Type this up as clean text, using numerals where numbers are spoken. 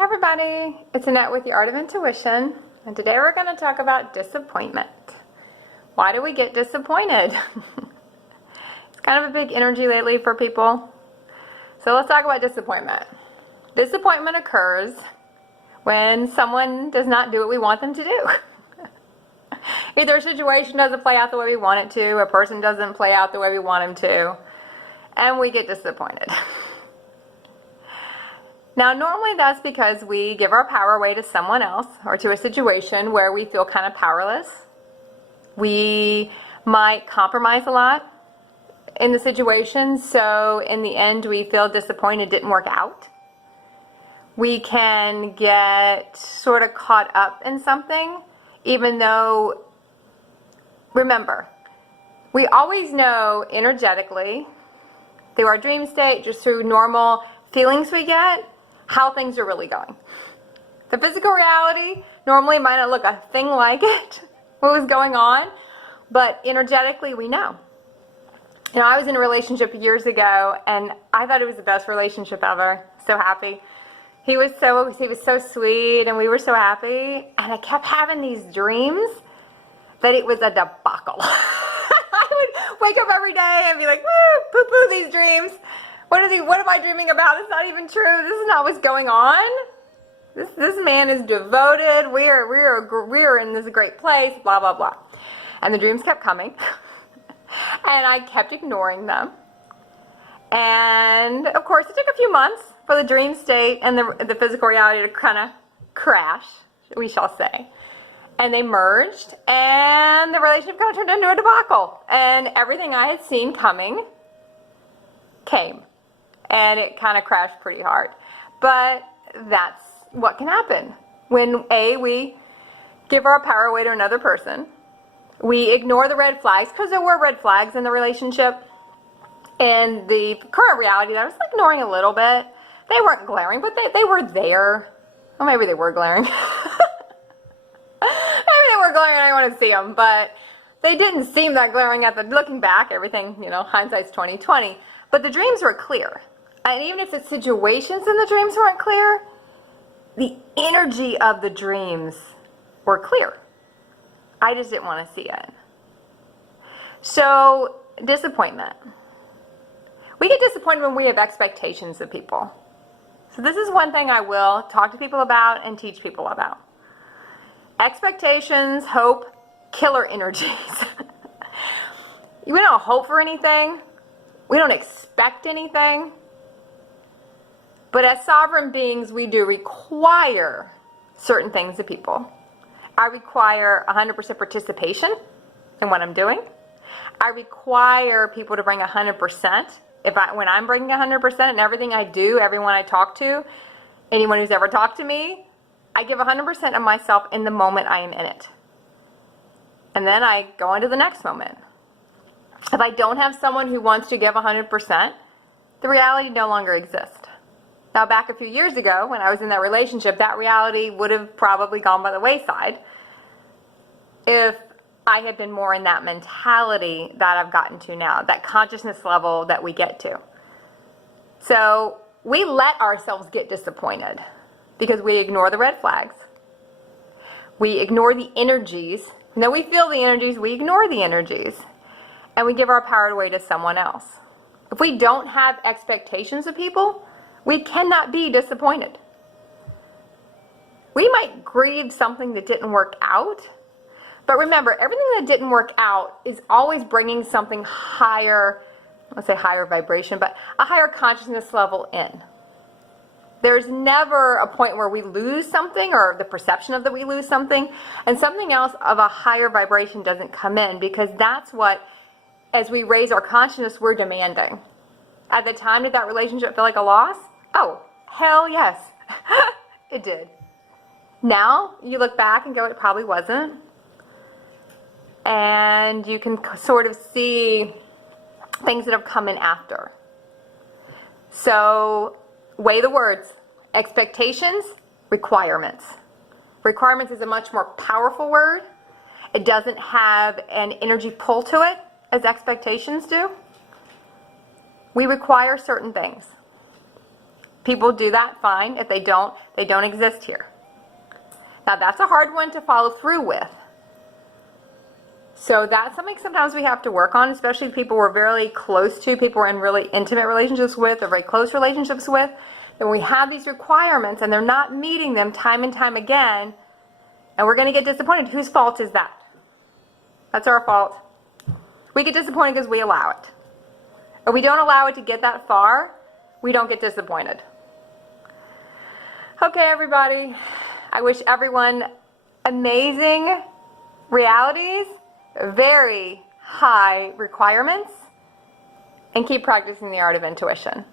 Hi everybody, it's Annette with The Art of Intuition, and today we're going to talk about disappointment. Why do we get disappointed? It's kind of a big energy lately for people. So let's talk about disappointment. Disappointment occurs when someone does not do what we want them to do. Either a situation doesn't play out the way we want it to, a person doesn't play out the way we want them to, and we get disappointed. Now, normally that's because we give our power away to someone else or to a situation where we feel kind of powerless. We might compromise a lot in the situation, so in the end we feel disappointed it didn't work out. We can get sort of caught up in something, even though, remember, we always know energetically, through our dream state, just through normal feelings we get, how things are really going. The physical reality normally might not look a thing like it, what was going on, but energetically we know. You know, I was in a relationship years ago and I thought it was the best relationship ever. So happy. He was so sweet and we were so happy, and I kept having these dreams that it was a debacle. I would wake up every day and be like, woo, poo-poo these dreams. What am I dreaming about? It's not even true. This is not what's going on. This man is devoted. We are in this great place, blah, blah, blah. And the dreams kept coming. And I kept ignoring them. And of course, it took a few months for the dream state and the physical reality to kind of crash, we shall say. And they merged, and the relationship kind of turned into a debacle. And everything I had seen coming came. And it kind of crashed pretty hard. But that's what can happen when we give our power away to another person. We ignore the red flags, because there were red flags in the relationship. And the current reality that I was ignoring a little bit. They weren't glaring, but they were there. Well, maybe they were glaring. Maybe they were glaring and I didn't want to see them, but they didn't seem that glaring looking back. Everything, hindsight's 20/20. But the dreams were clear. And even if the situations in the dreams weren't clear, the energy of the dreams were clear. I just didn't want to see it. So, disappointment. We get disappointed when we have expectations of people. So this is one thing I will talk to people about and teach people about. Expectations, hope, killer energies. We don't hope for anything. We don't expect anything. But as sovereign beings, we do require certain things of people. I require 100% participation in what I'm doing. I require people to bring 100%. When I'm bringing 100% in everything I do, everyone I talk to, anyone who's ever talked to me, I give 100% of myself in the moment I am in it. And then I go into the next moment. If I don't have someone who wants to give 100%, the reality no longer exists. Now, back a few years ago, when I was in that relationship, that reality would have probably gone by the wayside if I had been more in that mentality that I've gotten to now, that consciousness level that we get to. So we let ourselves get disappointed because we ignore the red flags. We ignore the energies. And then we feel the energies, we ignore the energies. And we give our power away to someone else. If we don't have expectations of people, we cannot be disappointed. We might grieve something that didn't work out, but remember, everything that didn't work out is always bringing something higher, let's say higher vibration, but a higher consciousness level in. There's never a point where we lose something, or the perception of that we lose something, and something else of a higher vibration doesn't come in, because that's what, as we raise our consciousness, we're demanding. At the time, did that relationship feel like a loss? Oh, hell yes. It did. Now, you look back and go, it probably wasn't. And you can sort of see things that have come in after. So, weigh the words. Expectations, requirements. Requirements is a much more powerful word. It doesn't have an energy pull to it as expectations do. We require certain things. people do that, fine. If they don't exist here. Now that's a hard one to follow through with. So that's something sometimes we have to work on, especially people we're very close to, people we're in really intimate relationships with or very close relationships with. And we have these requirements and they're not meeting them time and time again, and we're going to get disappointed. Whose fault is that? That's our fault. We get disappointed because we allow it. If we don't allow it to get that far, we don't get disappointed. Okay, everybody. I wish everyone amazing realities, very high requirements, and keep practicing the art of intuition.